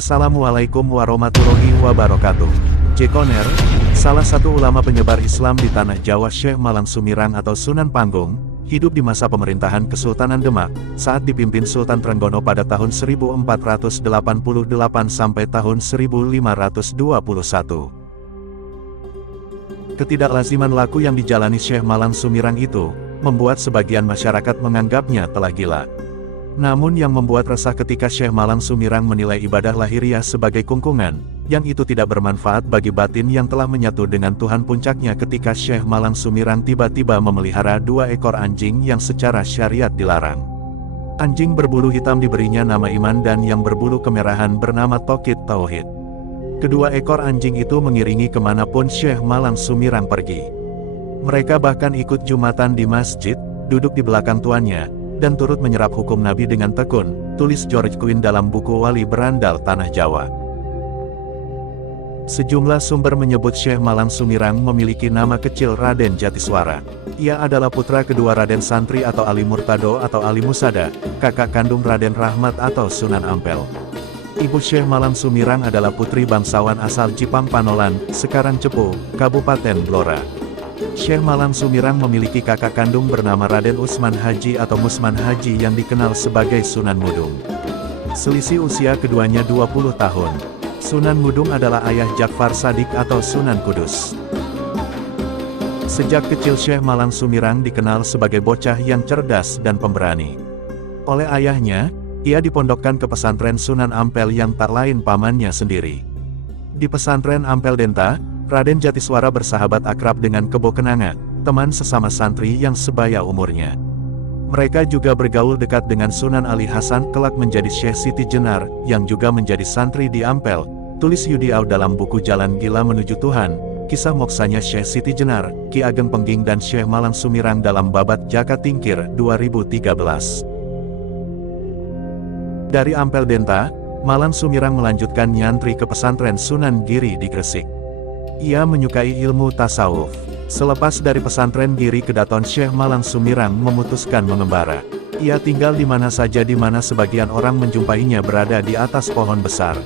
Assalamualaikum warahmatullahi wabarakatuh. Jekoner, salah satu ulama penyebar Islam di Tanah Jawa, Syekh Malang Sumirang atau Sunan Panggung, hidup di masa pemerintahan Kesultanan Demak, saat dipimpin Sultan Trenggono pada tahun 1488 sampai tahun 1521. Ketidaklaziman laku yang dijalani Syekh Malang Sumirang itu, membuat sebagian masyarakat menganggapnya telah gila. Namun yang membuat resah ketika Syekh Malang Sumirang menilai ibadah lahiriah sebagai kungkungan, yang itu tidak bermanfaat bagi batin yang telah menyatu dengan Tuhan. Puncaknya ketika Syekh Malang Sumirang tiba-tiba memelihara 2 ekor anjing yang secara syariat dilarang. Anjing berbulu hitam diberinya nama Iman dan yang berbulu kemerahan bernama Tokit Tauhid. Kedua ekor anjing itu mengiringi kemanapun Syekh Malang Sumirang pergi. Mereka bahkan ikut jumatan di masjid, duduk di belakang tuannya, dan turut menyerap hukum Nabi dengan tekun, tulis George Quinn dalam buku Wali Berandal Tanah Jawa. Sejumlah sumber menyebut Syekh Malang Sumirang memiliki nama kecil Raden Jatiswara. Ia adalah putra kedua Raden Santri atau Ali Murtado atau Ali Musada, kakak kandung Raden Rahmat atau Sunan Ampel. Ibu Syekh Malang Sumirang adalah putri bangsawan asal Jipang Panolan, sekarang Cepu, Kabupaten Blora. Syekh Malang Sumirang memiliki kakak kandung bernama Raden Usman Haji atau Musman Haji yang dikenal sebagai Sunan Mudung. Selisih usia keduanya 20 tahun. Sunan Mudung adalah ayah Jakfar Sadik atau Sunan Kudus. Sejak kecil Syekh Malang Sumirang dikenal sebagai bocah yang cerdas dan pemberani. Oleh ayahnya, ia dipondokkan ke pesantren Sunan Ampel yang tak lain pamannya sendiri. Di pesantren Ampel Denta, Raden Jatiswara bersahabat akrab dengan Kebo Kenanga, teman sesama santri yang sebaya umurnya. Mereka juga bergaul dekat dengan Sunan Ali Hasan, kelak menjadi Syekh Siti Jenar, yang juga menjadi santri di Ampel, tulis Yudi Au dalam buku Jalan Gila Menuju Tuhan, kisah moksanya Syekh Siti Jenar, Ki Ageng Pengging dan Syekh Malang Sumirang dalam Babat Jaka Tingkir, 2013. Dari Ampel Denta, Malang Sumirang melanjutkan nyantri ke pesantren Sunan Giri di Gresik. Ia menyukai ilmu tasawuf. Selepas dari pesantren Giri Kedaton, Syekh Malang Sumirang memutuskan mengembara. Ia tinggal di mana saja di mana sebagian orang menjumpainya berada di atas pohon besar.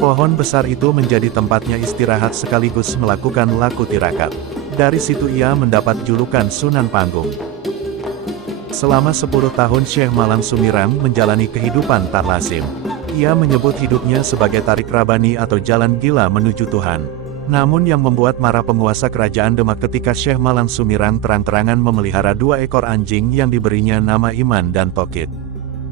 Pohon besar itu menjadi tempatnya istirahat sekaligus melakukan laku tirakat. Dari situ ia mendapat julukan Sunan Panggung. Selama 10 tahun Syekh Malang Sumirang menjalani kehidupan tak lazim. Ia menyebut hidupnya sebagai tarik rabani atau jalan gila menuju Tuhan. Namun yang membuat marah penguasa kerajaan Demak ketika Syekh Malang Sumirang terang-terangan memelihara 2 ekor anjing yang diberinya nama Iman dan Tokit.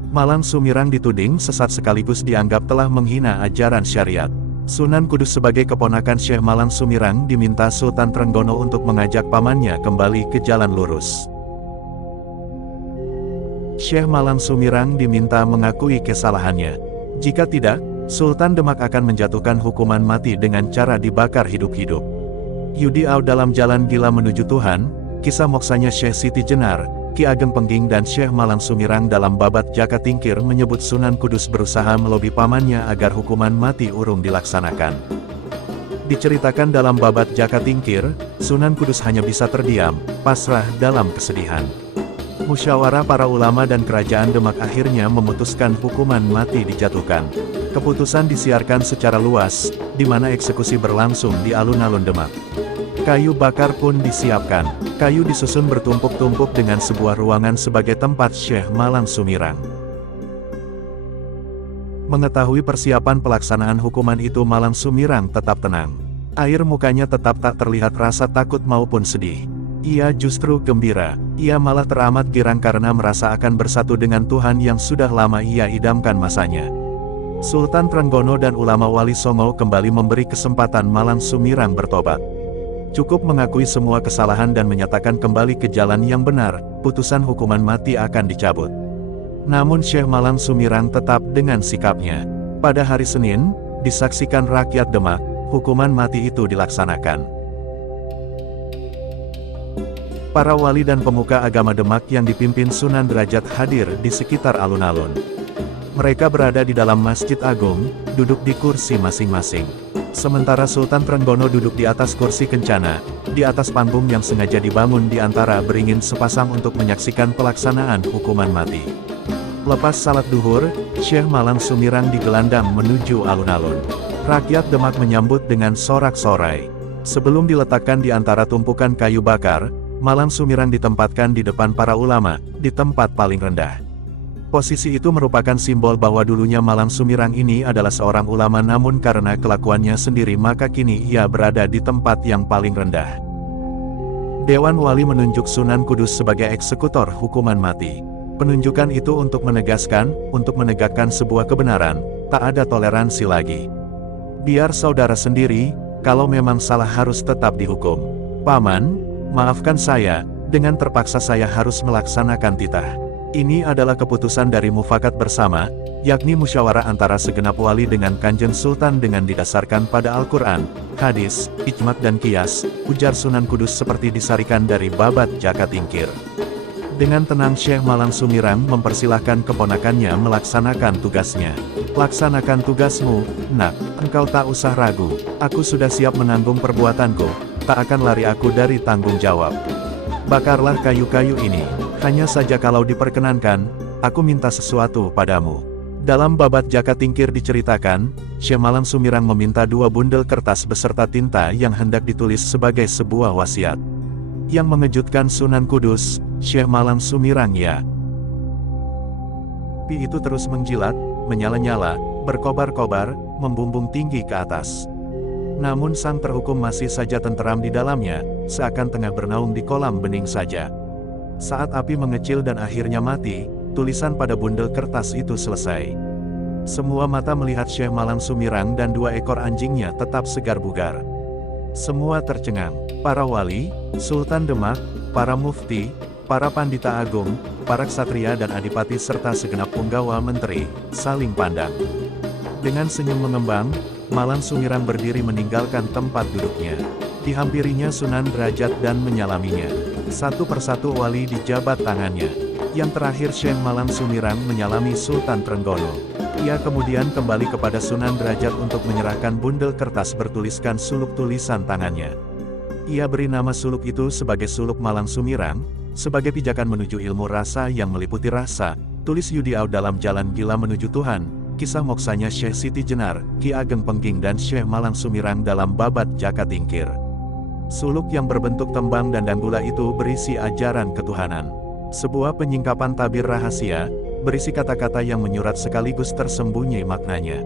Malang Sumirang dituding sesat sekaligus dianggap telah menghina ajaran syariat. Sunan Kudus sebagai keponakan Syekh Malang Sumirang diminta Sultan Trenggono untuk mengajak pamannya kembali ke jalan lurus. Syekh Malang Sumirang diminta mengakui kesalahannya. Jika tidak, Sultan Demak akan menjatuhkan hukuman mati dengan cara dibakar hidup-hidup. Yudi Au dalam Jalan Gila Menuju Tuhan, kisah moksanya Syekh Siti Jenar, Ki Ageng Pengging dan Syekh Malang Sumirang dalam Babat Jaka Tingkir menyebut Sunan Kudus berusaha melobi pamannya agar hukuman mati urung dilaksanakan. Diceritakan dalam Babat Jaka Tingkir, Sunan Kudus hanya bisa terdiam, pasrah dalam kesedihan. Musyawarah para ulama dan kerajaan Demak akhirnya memutuskan hukuman mati dijatuhkan. Keputusan disiarkan secara luas, di mana eksekusi berlangsung di alun-alun Demak. Kayu bakar pun disiapkan. Kayu disusun bertumpuk-tumpuk dengan sebuah ruangan sebagai tempat Syekh Malang Sumirang. Mengetahui persiapan pelaksanaan hukuman itu, Malang Sumirang tetap tenang. Air mukanya tetap tak terlihat rasa takut maupun sedih. Ia justru gembira. Ia malah teramat girang karena merasa akan bersatu dengan Tuhan yang sudah lama ia idamkan masanya. Sultan Trenggono dan ulama Wali Songo kembali memberi kesempatan Malang Sumirang bertobat. Cukup mengakui semua kesalahan dan menyatakan kembali ke jalan yang benar, putusan hukuman mati akan dicabut. Namun Syekh Malang Sumirang tetap dengan sikapnya. Pada hari Senin, disaksikan rakyat Demak, hukuman mati itu dilaksanakan. Para wali dan pemuka agama Demak yang dipimpin Sunan Derajat hadir di sekitar alun-alun. Mereka berada di dalam Masjid Agung, duduk di kursi masing-masing. Sementara Sultan Trenggono duduk di atas kursi kencana, di atas panggung yang sengaja dibangun di antara beringin sepasang untuk menyaksikan pelaksanaan hukuman mati. Lepas salat duhur, Syekh Malang Sumirang digelandang menuju alun-alun. Rakyat Demak menyambut dengan sorak-sorai. Sebelum diletakkan di antara tumpukan kayu bakar, Malang Sumirang ditempatkan di depan para ulama, di tempat paling rendah. Posisi itu merupakan simbol bahwa dulunya Malang Sumirang ini adalah seorang ulama, namun karena kelakuannya sendiri maka kini ia berada di tempat yang paling rendah. Dewan Wali menunjuk Sunan Kudus sebagai eksekutor hukuman mati. Penunjukan itu untuk menegaskan, untuk menegakkan sebuah kebenaran, tak ada toleransi lagi. Biar saudara sendiri, kalau memang salah harus tetap dihukum. Paman, maafkan saya, dengan terpaksa saya harus melaksanakan titah. Ini adalah keputusan dari mufakat bersama, yakni musyawarah antara segenap wali dengan Kanjeng Sultan dengan didasarkan pada Al-Quran, hadis, ijma' dan qiyas, ujar Sunan Kudus seperti disarikan dari babat Jaka Tingkir. Dengan tenang Syekh Malang Sumirang mempersilahkan keponakannya melaksanakan tugasnya. Laksanakan tugasmu, nak, engkau tak usah ragu, aku sudah siap menanggung perbuatanku, tak akan lari aku dari tanggung jawab. Bakarlah kayu-kayu ini, hanya saja kalau diperkenankan, aku minta sesuatu padamu. Dalam babat Jaka Tingkir diceritakan, Syekh Malang Sumirang meminta 2 bundel kertas beserta tinta yang hendak ditulis sebagai sebuah wasiat. Yang mengejutkan Sunan Kudus, Syekh Malang Sumirang ya. Api itu terus menjilat, menyala-nyala, berkobar-kobar, membumbung tinggi ke atas. Namun sang terhukum masih saja tenteram di dalamnya, seakan tengah bernaung di kolam bening saja. Saat api mengecil dan akhirnya mati, tulisan pada bundel kertas itu selesai. Semua mata melihat Syekh Malang Sumirang dan 2 ekor anjingnya tetap segar bugar. Semua tercengang, para wali, Sultan Demak, para mufti, para pandita agung, para ksatria dan adipati serta segenap punggawa menteri, saling pandang. Dengan senyum mengembang, Malang Sumirang berdiri meninggalkan tempat duduknya. Dihampirinya Sunan Derajat dan menyalaminya. Satu persatu wali dijabat tangannya. Yang terakhir Syekh Malang Sumirang menyalami Sultan Trenggono. Ia kemudian kembali kepada Sunan Derajat untuk menyerahkan bundel kertas bertuliskan suluk tulisan tangannya. Ia beri nama suluk itu sebagai suluk Malang Sumirang, sebagai pijakan menuju ilmu rasa yang meliputi rasa, tulis Yudiau dalam Jalan Gila Menuju Tuhan, kisah moksanya Syekh Siti Jenar, Ki Ageng Pengging dan Syekh Malang Sumirang dalam babat Jaka Tingkir. Suluk yang berbentuk tembang dan danggula itu berisi ajaran ketuhanan. Sebuah penyingkapan tabir rahasia, berisi kata-kata yang menyurat sekaligus tersembunyi maknanya.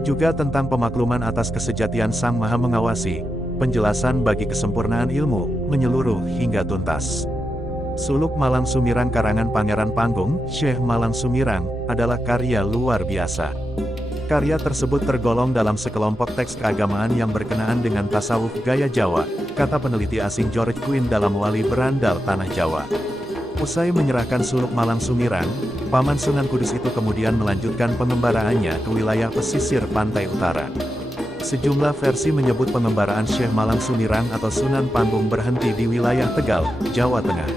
Juga tentang pemakluman atas kesejatian Sang Maha Mengawasi, penjelasan bagi kesempurnaan ilmu, menyeluruh hingga tuntas. Suluk Malang Sumirang karangan Pangeran Panggung, Syekh Malang Sumirang, adalah karya luar biasa. Karya tersebut tergolong dalam sekelompok teks keagamaan yang berkenaan dengan tasawuf gaya Jawa, kata peneliti asing George Quinn dalam Wali Berandal Tanah Jawa. Usai menyerahkan suluk Malang Sumirang, Paman Sunan Kudus itu kemudian melanjutkan pengembaraannya ke wilayah pesisir pantai utara. Sejumlah versi menyebut pengembaraan Syekh Malang Sumirang atau Sunan Panggung berhenti di wilayah Tegal, Jawa Tengah.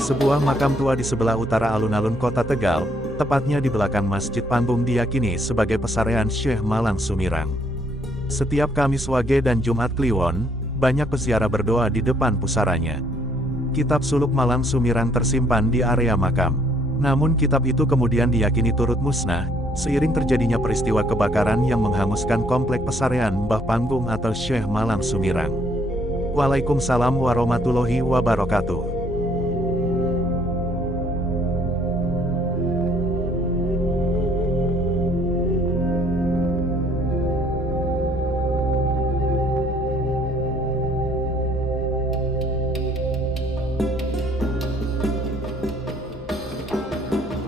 Sebuah makam tua di sebelah utara alun-alun kota Tegal, tepatnya di belakang Masjid Panggung diyakini sebagai pesarean Syekh Malang Sumirang. Setiap Kamis Wage dan Jumat Kliwon, banyak peziarah berdoa di depan pusaranya. Kitab suluk Malang Sumirang tersimpan di area makam. Namun kitab itu kemudian diyakini turut musnah, seiring terjadinya peristiwa kebakaran yang menghanguskan komplek pesarean Mbah Panggung atau Syekh Malang Sumirang. Waalaikumsalam warahmatullahi wabarakatuh.